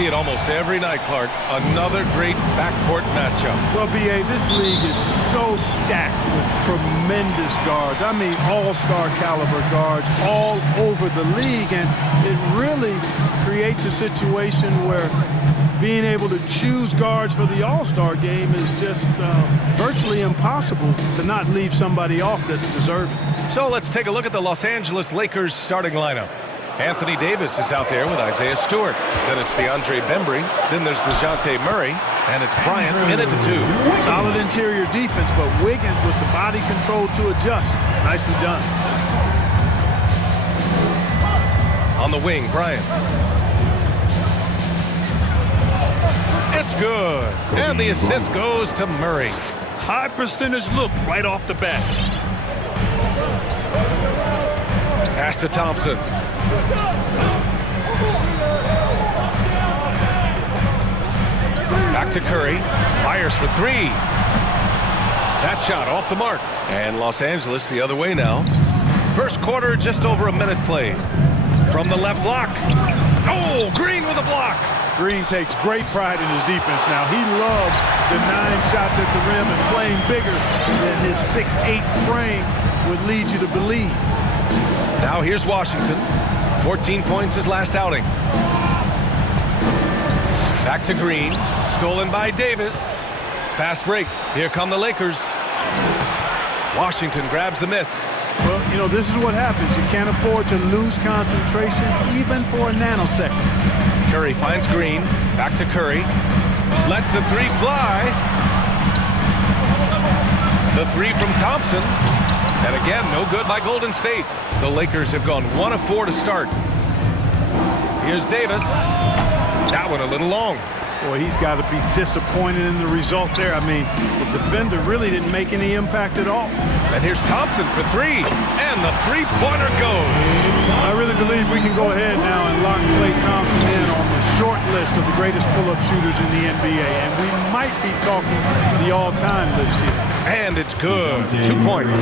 see it almost every night, Clark. Another great backcourt matchup. Well, B.A., this league is so stacked with tremendous guards. I mean, all-star caliber guards all over the league, and it really creates a situation where being able to choose guards for the All-Star game is just virtually impossible to not leave somebody off that's deserving. So let's take a look at the Los Angeles Lakers starting lineup. Anthony Davis is out there with Isaiah Stewart. Then it's DeAndre Bembry. Then there's DeJounte Murray. And it's Bryant in at the 2. Solid interior defense, but Wiggins with the body control to adjust. Nicely done. On the wing, Bryant. It's good. And the assist goes to Murray. High percentage look right off the bat. Pass to Thompson. Back to Curry. Fires for 3. That shot off the mark. And Los Angeles the other way now. First quarter, just over a minute played. From the left block. Oh, Green with a block. Green takes great pride in his defense now. He loves the 9 shots at the rim and playing bigger than his 6'8" frame would lead you to believe. Now here's Washington. 14 points his last outing. Back to Green. Stolen by Davis. Fast break. Here come the Lakers. Washington grabs the miss. Well, you know, this is what happens. You can't afford to lose concentration even for a nanosecond. Curry finds Green. Back to Curry. Lets the 3 fly. The 3 from Thompson. And again, no good by Golden State. The Lakers have gone 1 of 4 to start. Here's Davis. That one a little long. Boy, he's got to be disappointed in the result there. I mean, the defender really didn't make any impact at all. And here's Thompson for 3. And the 3-pointer goes. I really believe we can go ahead now and lock Klay Thompson in on the short list of the greatest pull-up shooters in the NBA. And we might be talking the all-time list here. And it's good. 2 points.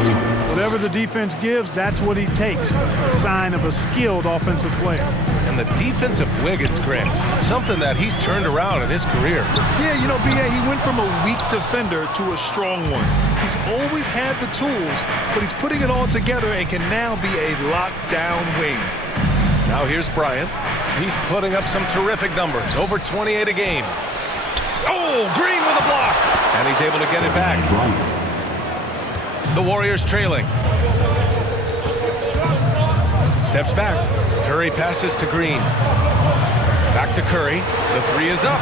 Whatever the defense gives, that's what he takes. A sign of a skilled offensive player. And the defense of Wiggins, Grant, something that he's turned around in his career. Yeah, you know, B.A., he went from a weak defender to a strong one. He's always had the tools, but he's putting it all together and can now be a lockdown wing. Now here's Bryant. He's putting up some terrific numbers. Over 28 a game. Oh, Green with a block. And he's able to get it back. The Warriors trailing. Steps back. Curry passes to Green. Back to Curry. The 3 is up.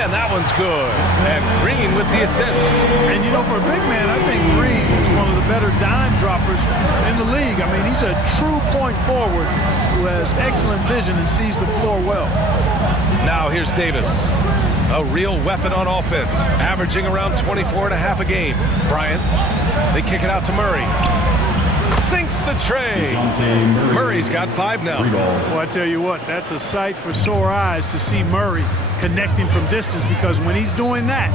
And that one's good. And Green with the assist. And, you know, for a big man, I think Green is one of the better dime droppers in the league. I mean, he's a true point forward who has excellent vision and sees the floor well. Now here's Davis. A real weapon on offense, averaging around 24.5 a game. Bryant, they kick it out to Murray. Sinks the tray. Murray's got 5 now. Well, I tell you what, that's a sight for sore eyes to see Murray connecting from distance, because when he's doing that,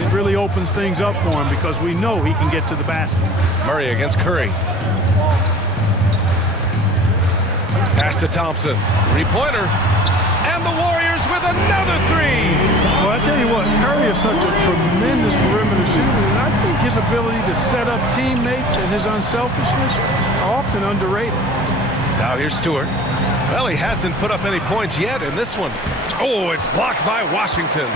it really opens things up for him, because we know he can get to the basket. Murray against Curry. Pass to Thompson. 3-pointer. And the Warriors with another 3. Well, I tell you what, Curry is such a tremendous perimeter shooter, and I think his ability to set up teammates and his unselfishness are often underrated. Now here's Stewart. Well, he hasn't put up any points yet in this one. Oh, it's blocked by Washington.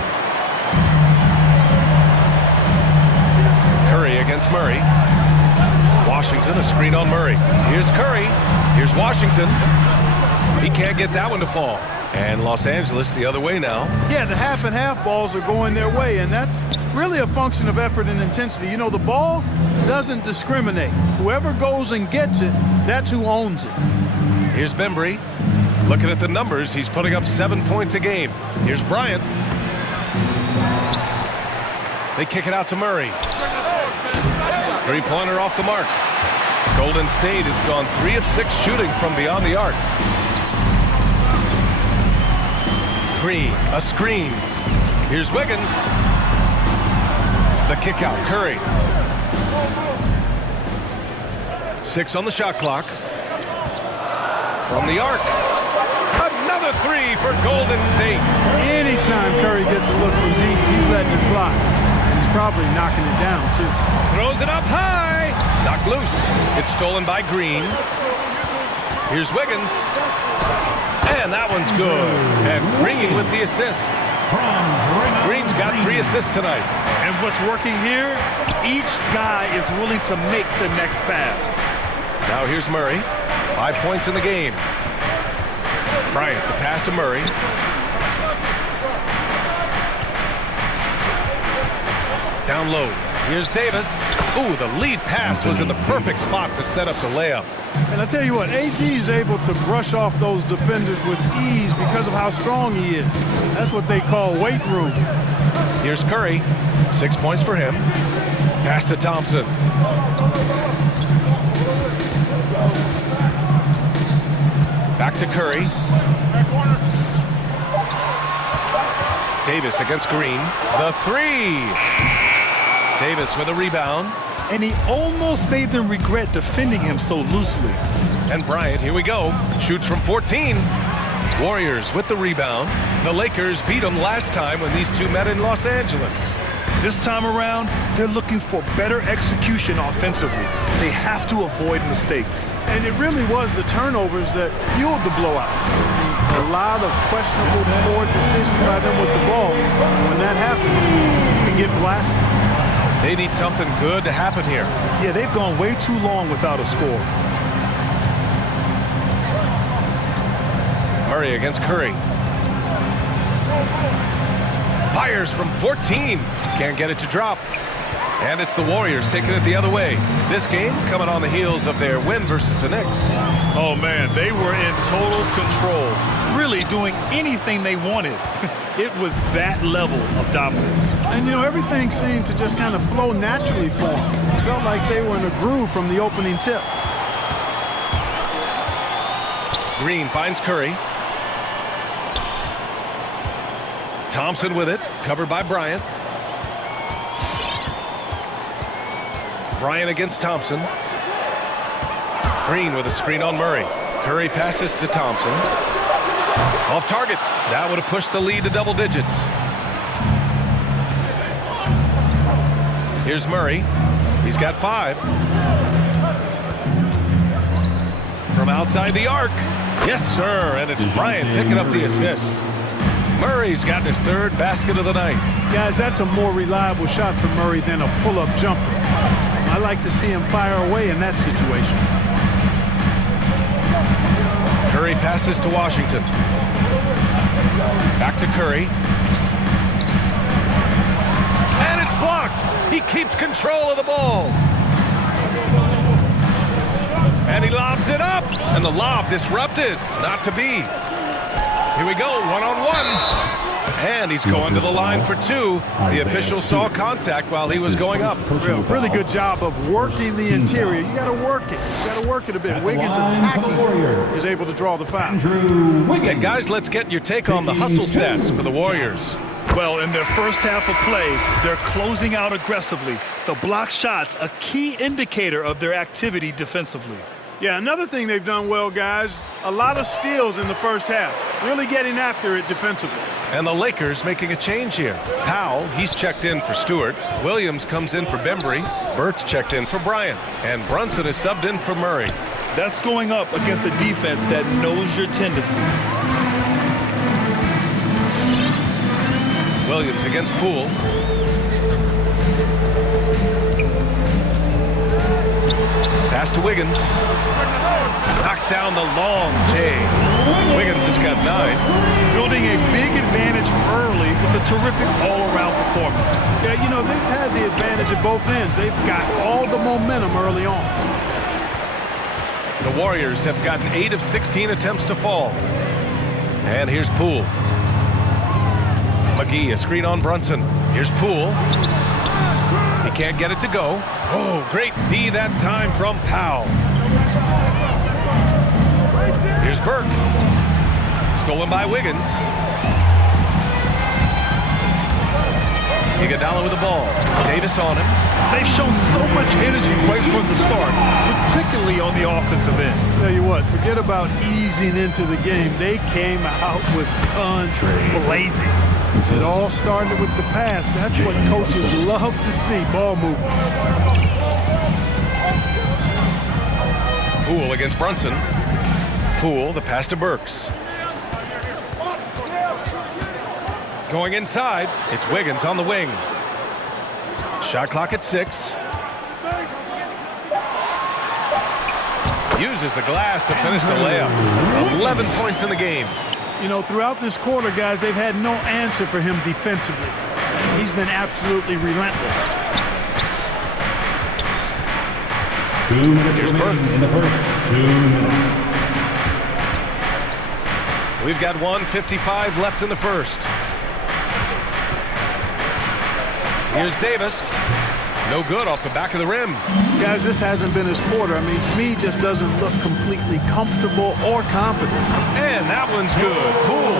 Curry against Murray. Washington, a screen on Murray. Here's Curry. Here's Washington. He can't get that one to fall. And Los Angeles the other way now. Yeah, the half and half balls are going their way, and that's really a function of effort and intensity. You know, the ball doesn't discriminate. Whoever goes and gets it, that's who owns it. Here's Bembry. Looking at the numbers, he's putting up 7 points a game. Here's Bryant. They kick it out to Murray. 3-pointer off the mark. Golden State has gone 3 of 6 shooting from beyond the arc. Green, a screen. Here's Wiggins. The kick out, Curry. 6 on the shot clock. From the arc. Another three for Golden State. Anytime Curry gets a look from deep, he's letting it fly. And he's probably knocking it down, too. Throws it up high. Knocked loose. It's stolen by Green. Here's Wiggins. And that one's good. And Green with the assist. Green's got 3 assists tonight. And what's working here, each guy is willing to make the next pass. Now here's Murray. 5 points in the game. Bryant, the pass to Murray. Down low. Here's Davis. Ooh, the lead pass was in the perfect spot to set up the layup. And I tell you what, AD is able to brush off those defenders with ease because of how strong he is. That's what they call weight room. Here's Curry. 6 points for him. Pass to Thompson. Back to Curry. Davis against Green. The three. Davis with a rebound. And he almost made them regret defending him so loosely. And Bryant, here we go. Shoots from 14. Warriors with the rebound. The Lakers beat them last time when these two met in Los Angeles. This time around, they're looking for better execution offensively. They have to avoid mistakes. And it really was the turnovers that fueled the blowout. A lot of questionable, poor decisions by them with the ball. When that happens, you can get blasted. They need something good to happen here. Yeah, they've gone way too long without a score. Murray against Curry. Fires from 14. Can't get it to drop. And it's the Warriors taking it the other way. This game coming on the heels of their win versus the Knicks. Oh, man, they were in total control. Really doing anything they wanted. It was that level of dominance. And, you know, everything seemed to just kind of flow naturally for them. It felt like they were in a groove from the opening tip. Green finds Curry. Thompson with it, covered by Bryant. Bryant against Thompson. Green with a screen on Murray. Curry passes to Thompson. Off target. That would have pushed the lead to double digits. Here's Murray. He's got 5. From outside the arc. Yes, sir. And it's Bryant picking up the assist. Murray's got his 3rd basket of the night. Guys, that's a more reliable shot for Murray than a pull-up jumper. I like to see him fire away in that situation. Curry passes to Washington. Back to Curry. And it's blocked. He keeps control of the ball. And he lobs it up. And the lob disrupted. Not to be. Here we go, one-on-one. And he's going to the line for 2. The official saw contact while he was going up. Really good job of working the interior. You got to work it. You got to work it a bit. Wiggins attacking is able to draw the foul. And guys, let's get your take on the hustle stats for the Warriors. Well, in their first half of play, they're closing out aggressively. The block shots, a key indicator of their activity defensively. Yeah, another thing they've done well, guys, a lot of steals in the first half. Really getting after it defensively. And the Lakers making a change here. Powell, he's checked in for Stewart. Williams comes in for Bembry. Burt's checked in for Bryant. And Brunson is subbed in for Murray. That's going up against a defense that knows your tendencies. Williams against Poole. Pass to Wiggins. Knocks down the long J. Wiggins has got 9. Building a big advantage early with a terrific all-around performance. Yeah, you know, they've had the advantage at both ends. They've got all the momentum early on. The Warriors have gotten 8 of 16 attempts to fall. And here's Poole. McGee, a screen on Brunson. Here's Poole. He can't get it to go. Oh, great D that time from Powell. Here's Burke. Stolen by Wiggins. Iguodala with the ball. Davis on him. They've shown so much energy right from the start, particularly quickly on the offensive end. Tell you what, forget about easing into the game. They came out with guns blazing. It all started with the pass. That's what coaches love to see, ball movement. Poole against Brunson. Poole, the pass to Burks. Going inside, it's Wiggins on the wing. Shot clock at 6. Uses the glass to finish the layup. 11 points in the game. You know, throughout this quarter, guys, they've had no answer for him defensively. He's been absolutely relentless. 2 minutes Here's remaining in the first. 2 minutes. We've got 1:55 left in the first. Here's Davis. No good off the back of the rim. Guys, this hasn't been his quarter. I mean, to me, just doesn't look completely comfortable or confident. And that one's good. Poole.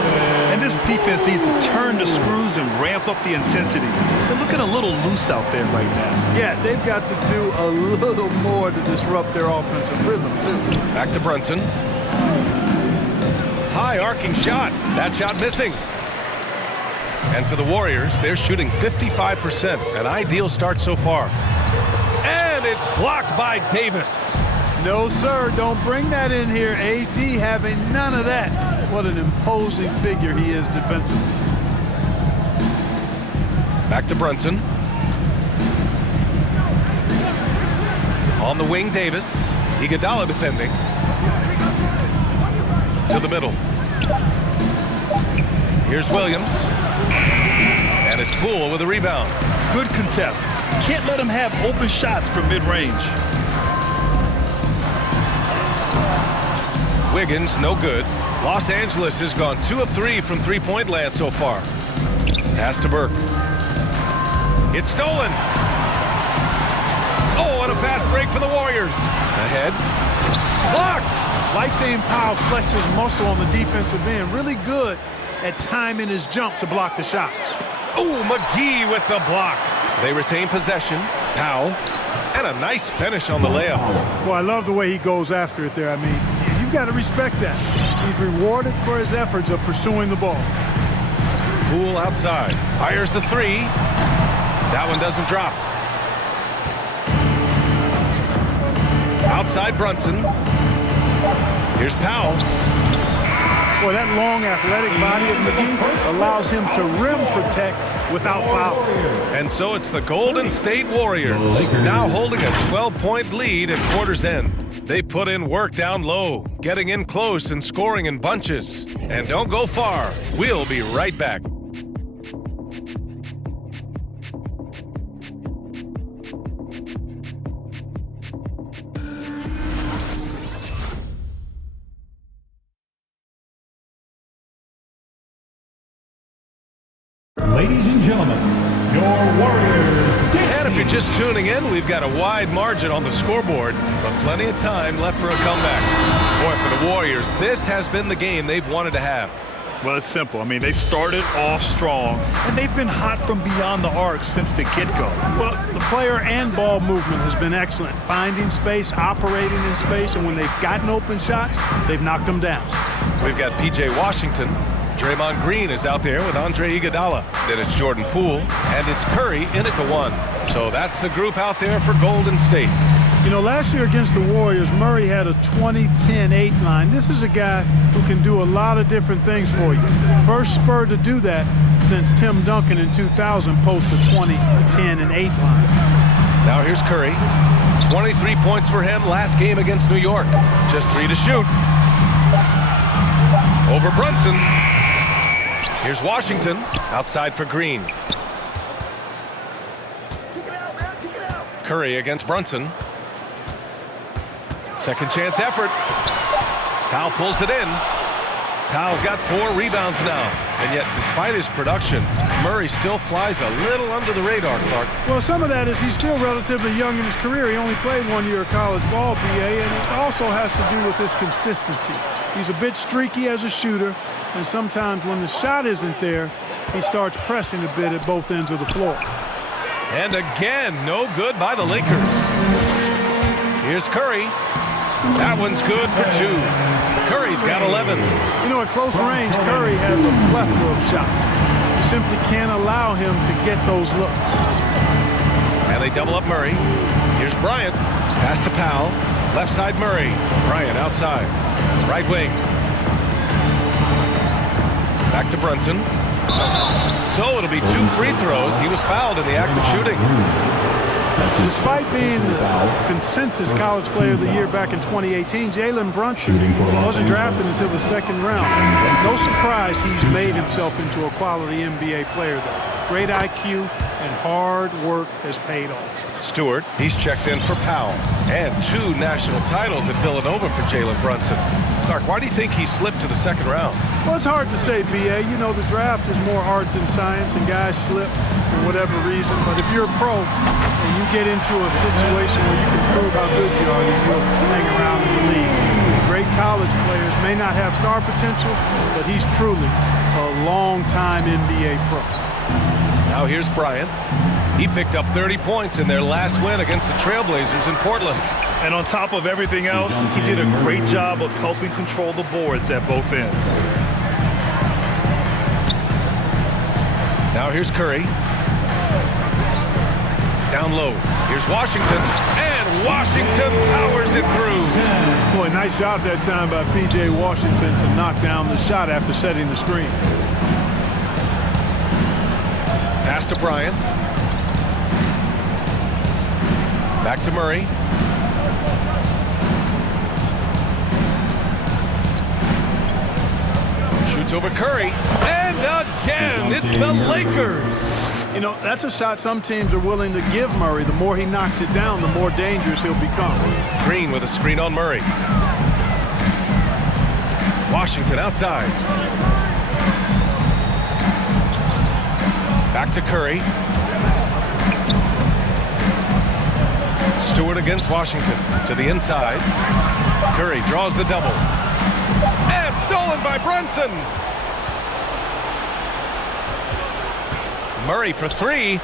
And this defense needs to turn the screws and ramp up the intensity. They're looking a little loose out there right now. Yeah, they've got to do a little more to disrupt their offensive rhythm, too. Back to Brunson. High arcing shot. That shot missing. And for the Warriors, they're shooting 55%. An ideal start so far. And it's blocked by Davis. No, sir, don't bring that in here. AD having none of that. What an imposing figure he is defensively. Back to Brunson. On the wing, Davis. Iguodala defending. To the middle. Here's Williams. And it's Poole with a rebound. Good contest. Can't let him have open shots from mid-range. Wiggins, no good. Los Angeles has gone 2 of 3 from three-point land so far. Pass to Burke. It's stolen. Oh, and a fast break for the Warriors. Ahead. Blocked. Like seeing Powell flex his muscle on the defensive end. Really good at timing his jump to block the shots. Oh, McGee with the block. They retain possession. Powell. And a nice finish on the layup. Well, I love the way he goes after it there. I mean, you've got to respect that. He's rewarded for his efforts of pursuing the ball. Poole outside. Fires the 3. That one doesn't drop. Outside Brunson. Here's Powell. Boy, that long athletic body of McGee allows him to rim protect without foul. And so it's the Golden State Warriors now holding a 12-point lead at quarter's end. They put in work down low, getting in close and scoring in bunches. And don't go far. We'll be right back. Ladies and gentlemen, your Warriors. And if you're just tuning in, we've got a wide margin on the scoreboard, but plenty of time left for a comeback. Boy, for the Warriors, this has been the game they've wanted to have. Well, it's simple. I mean, they started off strong, and they've been hot from beyond the arc since the get-go. Well, the player and ball movement has been excellent. Finding space, operating in space, and when they've gotten open shots, they've knocked them down. We've got P.J. Washington. Draymond Green is out there with Andre Iguodala. Then it's Jordan Poole, and it's Curry in at the 1. So that's the group out there for Golden State. You know, last year against the Warriors, Murray had a 20-10-8 line. This is a guy who can do a lot of different things for you. First Spur to do that since Tim Duncan in 2000 posted a 20-10-8 line. Now here's Curry. 23 points for him last game against New York. Just 3 to shoot. Over Brunson. Here's Washington, outside for Green. Curry against Brunson. Second chance effort. Powell pulls it in. Powell's got 4 rebounds now. And yet, despite his production, Murray still flies a little under the radar, Clark. Well, some of that is he's still relatively young in his career. He only played 1 year of college ball, BA, and it also has to do with his consistency. He's a bit streaky as a shooter, and sometimes when the shot isn't there, he starts pressing a bit at both ends of the floor. And again, no good by the Lakers. Here's Curry. That one's good for 2. Curry's got 11. You know, at close range, Curry has a plethora of shots. You simply can't allow him to get those looks. And they double up Murray. Here's Bryant. Pass to Powell. Left side Murray. Bryant outside. Right wing. Back to Brunson. So it'll be 2 free throws. He was fouled in the act of shooting. Despite being the consensus college player of the year back in 2018, Jalen Brunson wasn't drafted until the 2nd round. No surprise he's made himself into a quality NBA player, though. Great IQ and hard work has paid off. Stewart, he's checked in for Powell. And 2 national titles at Villanova for Jalen Brunson. Clark, why do you think he slipped to the 2nd round? Well, it's hard to say, B.A. You know, the draft is more art than science, and guys slip for whatever reason. But if you're a pro and you get into a situation where you can prove how good you are, then you'll hang around in the league. Great college players may not have star potential, but he's truly a long-time NBA pro. Now here's Bryant. He picked up 30 points in their last win against the Trailblazers in Portland. And on top of everything else, he did a great job of helping control the boards at both ends. Now here's Curry. Down low. Here's Washington. And Washington powers it through. Boy, nice job that time by P.J. Washington to knock down the shot after setting the screen. Pass to Bryant. Back to Murray. Shoots over Curry. And again, it's the Lakers. You know, that's a shot some teams are willing to give Murray. The more he knocks it down, the more dangerous he'll become. Green with a screen on Murray. Washington outside. Back to Curry. Stewart against Washington. To the inside. Curry draws the double. And stolen by Brunson. Murray for 3.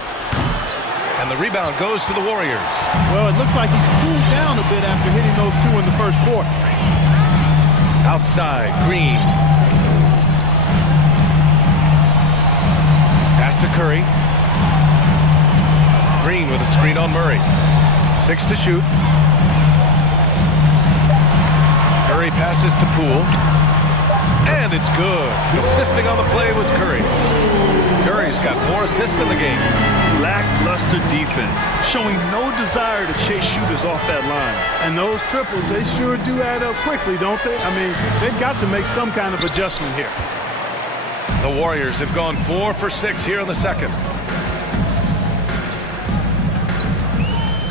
And the rebound goes to the Warriors. Well, it looks like he's cooled down a bit after hitting those 2 in the first quarter. Outside, Green. Pass to Curry. Green with a screen on Murray. 6 to shoot. Curry passes to Poole. And it's good. Assisting on the play was Curry. Curry's got 4 assists in the game. Lackluster defense, showing no desire to chase shooters off that line. And those triples, they sure do add up quickly, don't they? I mean, they've got to make some kind of adjustment here. The Warriors have gone 4 for 6 here in the second.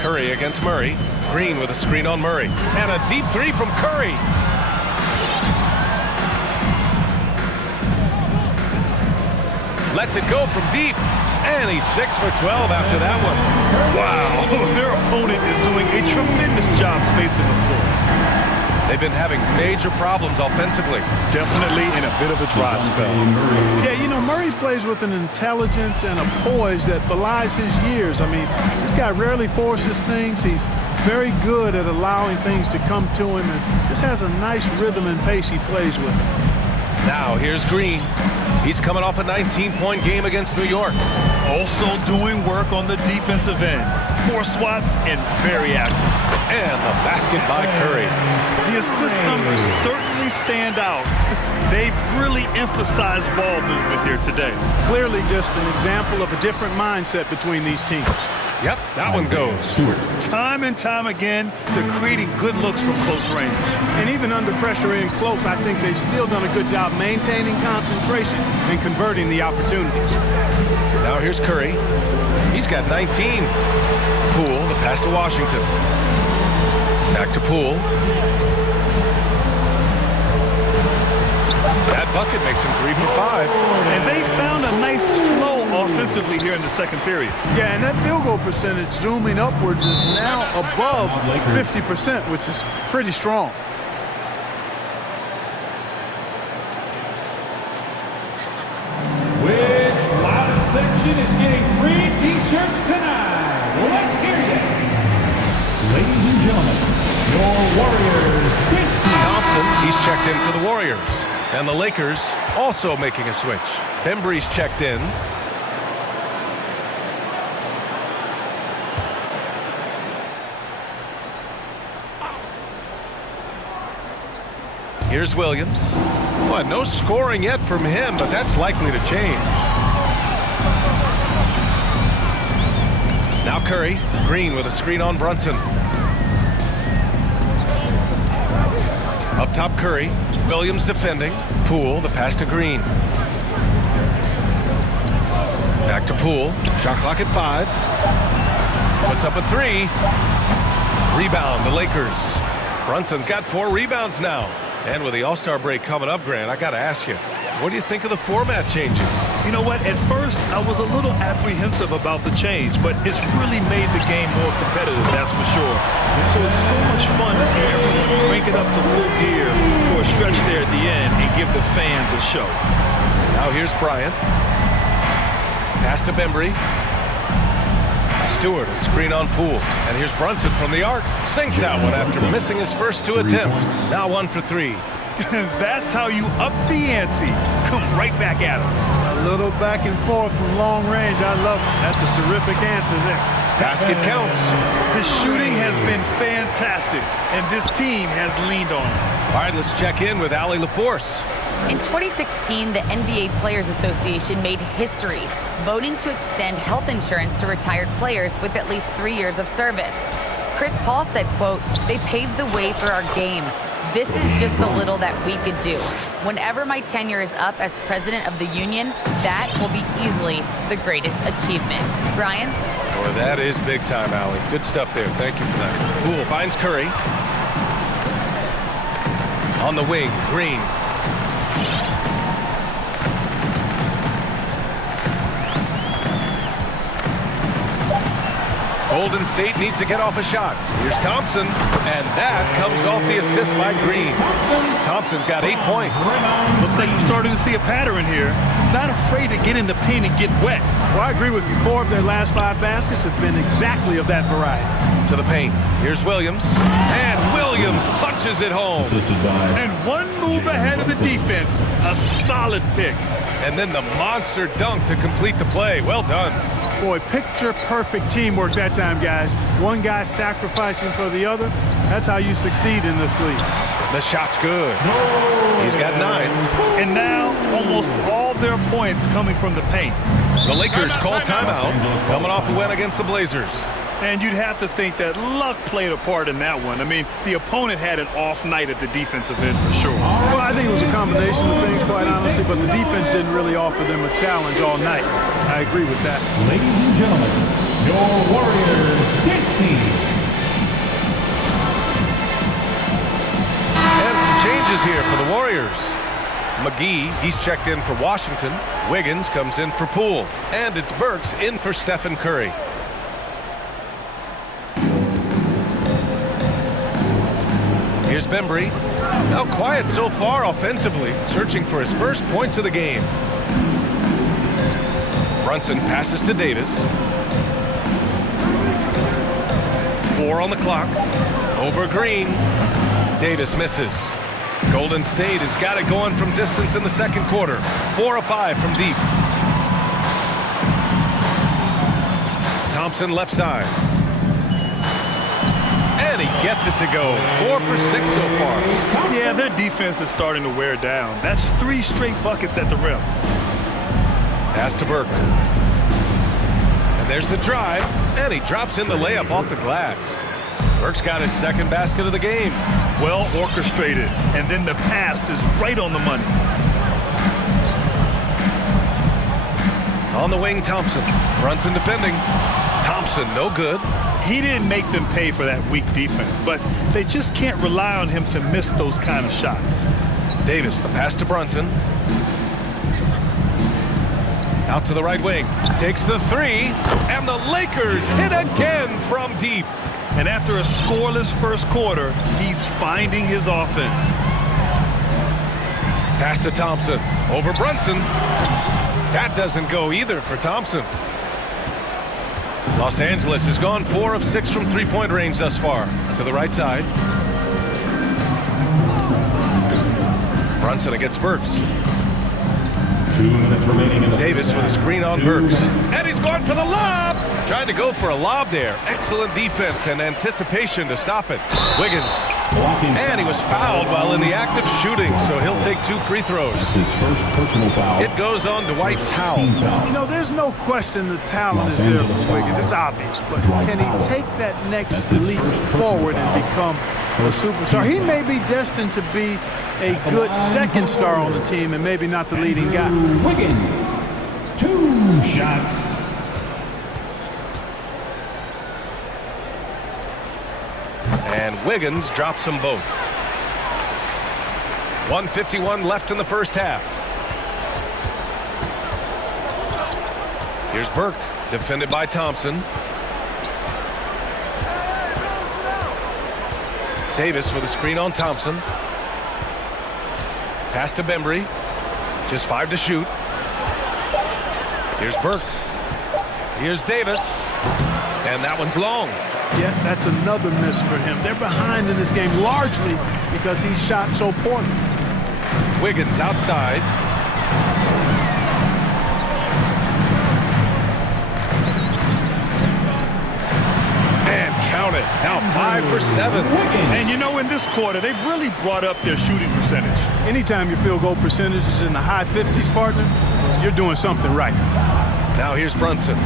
Curry against Murray. Green with a screen on Murray. And a deep 3 from Curry. Lets it go from deep. And he's 6 for 12 after that one. Wow, their opponent is doing a tremendous job spacing the floor. They've been having major problems offensively. Definitely in a bit of a dry spell. Yeah, you know, Murray plays with an intelligence and a poise that belies his years. I mean, this guy rarely forces things. He's very good at allowing things to come to him and just has a nice rhythm and pace he plays with. Now here's Green. He's coming off a 19-point game against New York. Also doing work on the defensive end. 4 swats and very active. And the basket by Curry. The assist numbers certainly stand out. They've really emphasized ball movement here today. Clearly just an example of a different mindset between these teams. Yep, that one goes. Time and time again, they're creating good looks from close range. And even under pressure in close, I think they've still done a good job maintaining concentration and converting the opportunities. Now here's Curry. He's got 19. Poole, the pass to Washington. Back to Poole. That bucket makes him 3 for 5. And they found a nice flow offensively here in the second period. Yeah, and that field goal percentage zooming upwards is now above 50%, which is pretty strong. Which loud section is getting free t-shirts tonight? Let's hear it. Ladies and gentlemen, your Warriors checked in for the Warriors. And the Lakers also making a switch. Bembry's checked in. Here's Williams. Well, no scoring yet from him, but that's likely to change. Now Curry. Green with a screen on Brunson. Up top Curry. Williams defending. Poole, the pass to Green. Back to Poole. Shot clock at 5. Puts up a 3. Rebound, the Lakers. Brunson's got 4 rebounds now. And with the All-Star break coming up, Grant, I got to ask you, what do you think of the format changes? You know what? At first, I was a little apprehensive about the change, but it's really made the game more competitive, that's for sure. So it's so much fun to see everyone crank it up to full gear for a stretch there at the end and give the fans a show. Now here's Bryant. Pass to Bembry. Stewart, a screen on Poole. And here's Brunson from the arc. Sinks that one after missing his first 2 attempts. Now 1 for 3. That's how you up the ante. Come right back at him. A little back and forth from long range. I love it. That's a terrific answer there. Basket counts. His shooting has been fantastic, and this team has leaned on him. All right, let's check in with Allie LaForce. In 2016, the NBA Players Association made history, voting to extend health insurance to retired players with at least 3 years of service. Chris Paul said, quote, "They paved the way for our game. This is just the little that we could do. Whenever my tenure is up as president of the union, that will be easily the greatest achievement." Brian? Boy, that is big time, Allie. Good stuff there. Thank you for that. Poole finds Curry. On the wing, Green. Golden State needs to get off a shot. Here's Thompson, and that comes off the assist by Green. Thompson's got 8 points. Looks like we're starting to see a pattern here. Not afraid to get in the paint and get wet. Well, I agree with you. 4 of their last 5 baskets have been exactly of that variety. To the paint. Here's Williams. And Williams punches it home. And one move ahead of the defense. A solid pick. And then the monster dunk to complete the play. Well done. Boy, picture-perfect teamwork that time, guys. One guy sacrificing for the other. That's how you succeed in this league. The shot's good. He's got 9. And now almost all their points coming from the paint. The Lakers call timeout, coming off a win against the Blazers. And you'd have to think that luck played a part in that one. I mean, the opponent had an off night at the defensive end for sure. Well, I think it was a combination of things, quite honestly, but the defense didn't really offer them a challenge all night. I agree with that. Ladies and gentlemen, your Warriors Dance Team. And some changes here for the Warriors. McGee, he's checked in for Washington. Wiggins comes in for Poole. And it's Burks in for Stephen Curry. Here's Bembry. Now quiet so far offensively, searching for his first points of the game. Brunson passes to Davis. 4 on the clock. Over Green. Davis misses. Golden State has got it going from distance in the second quarter. 4 of 5 from deep. Thompson left side. And he gets it to go. 4 for 6 so far. Yeah, their defense is starting to wear down. That's 3 straight buckets at the rim. Pass to Burke. And there's the drive. And he drops in the layup off the glass. Burke's got his second basket of the game. Well orchestrated. And then the pass is right on the money. On the wing, Thompson. Brunson defending. Thompson, no good. He didn't make them pay for that weak defense, but they just can't rely on him to miss those kind of shots. Davis, the pass to Brunson. Out to the right wing. Takes the 3. And the Lakers hit again from deep. And after a scoreless first quarter, he's finding his offense. Pass to Thompson. Over Brunson. That doesn't go either for Thompson. Los Angeles has gone 4 of 6 from three-point range thus far. To the right side. Brunson against Burks. 2 minutes remaining in the Davis first with a half. screen on 2 Burks. minutes. And he's going for the lob! Trying to go for a lob there. Excellent defense and anticipation to stop it. Wiggins. Blocking And he was fouled while in the act of shooting, so he'll take 2 free throws. That's his first personal foul. It goes on Dwight Powell. Team foul. You know, there's no question the talent is there from Wiggins. It's obvious. But can he take that next leap forward and become a superstar? He may be destined to be a good second star on the team and maybe not the leading guy. Wiggins, 2 shots. And Wiggins drops them both. 1:51 left in the first half. Here's Burke, defended by Thompson. Davis with a screen on Thompson. Pass to Bembry. Just 5 to shoot. Here's Burke. Here's Davis. And that one's long. Yeah, that's another miss for him. They're behind in this game largely because he shot so poorly. Wiggins outside. And count it. Now 5 for 7. And you know, in this quarter, they've really brought up their shooting percentage. Anytime your field goal percentage is in the high 50s, partner, you're doing something right. Now here's Brunson.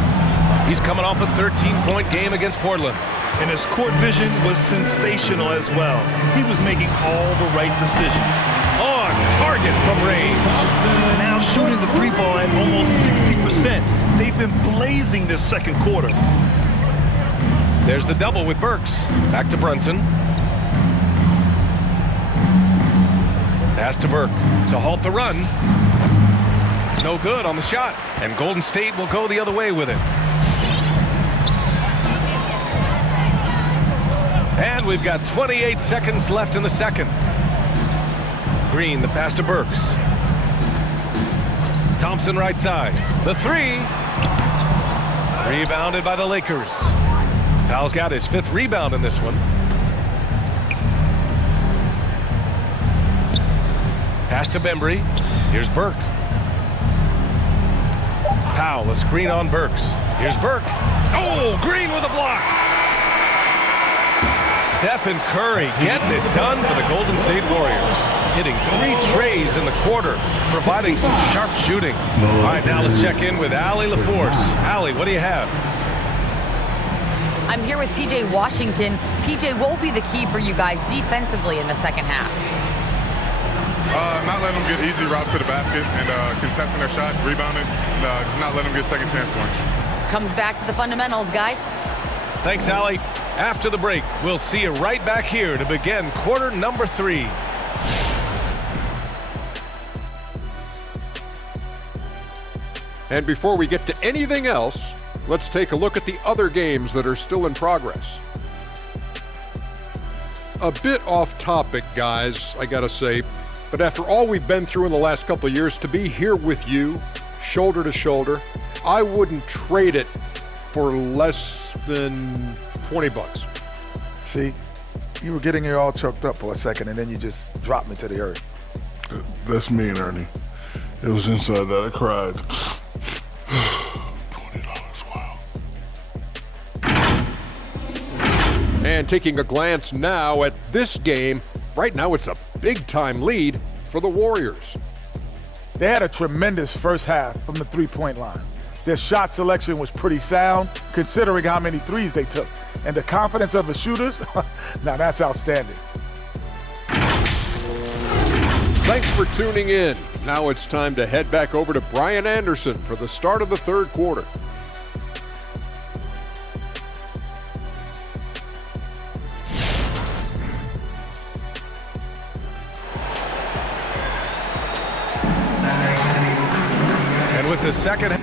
He's coming off a 13-point game against Portland. And his court vision was sensational as well. He was making all the right decisions. On target from range. Now shooting the 3-ball at almost 60%. They've been blazing this second quarter. There's the double with Burks. Back to Brunson. Pass to Burke to halt the run. No good on the shot. And Golden State will go the other way with it. And we've got 28 seconds left in the second. Green, the pass to Burks. Thompson right side. The 3. Rebounded by the Lakers. Powell's got his 5th rebound in this one. Pass to Bembry. Here's Burke. Powell, a screen on Burks. Here's Burke. Oh, Green with a block. Stephen Curry getting it done for the Golden State Warriors. Hitting 3 trays in the quarter, providing some sharp shooting. All right, now let's check in with Allie LaForce. Allie, what do you have? I'm here with PJ Washington. PJ, what will be the key for you guys defensively in the second half? Not letting them get easy routes to the basket and contesting their shots, rebounding, just not letting them get second chance points. Comes back to the fundamentals, guys. Thanks, Allie. After the break, we'll see you right back here to begin quarter number 3. And before we get to anything else, let's take a look at the other games that are still in progress. A bit off topic, guys, I gotta say, but after all we've been through in the last couple of years, to be here with you, shoulder to shoulder, I wouldn't trade it for less than $20. See, you were getting it all choked up for a second, and then you just dropped me to the earth. That's mean, Ernie. It was inside that I cried. $20, wow. And taking a glance now at this game, right now it's a big-time lead for the Warriors. They had a tremendous first half from the three-point line. Their shot selection was pretty sound, considering how many threes they took. And the confidence of the shooters, now that's outstanding. Thanks for tuning in. Now it's time to head back over to Brian Anderson for the start of the third quarter. And with the second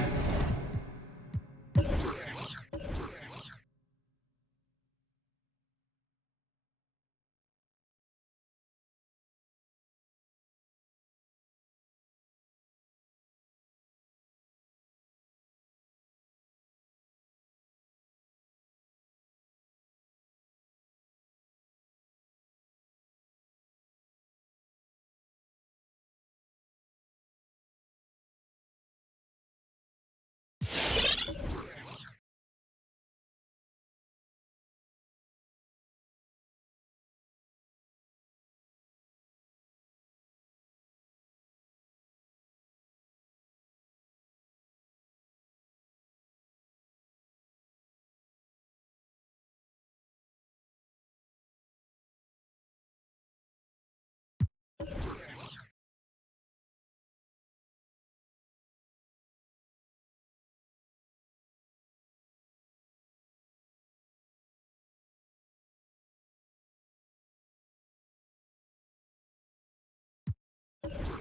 it.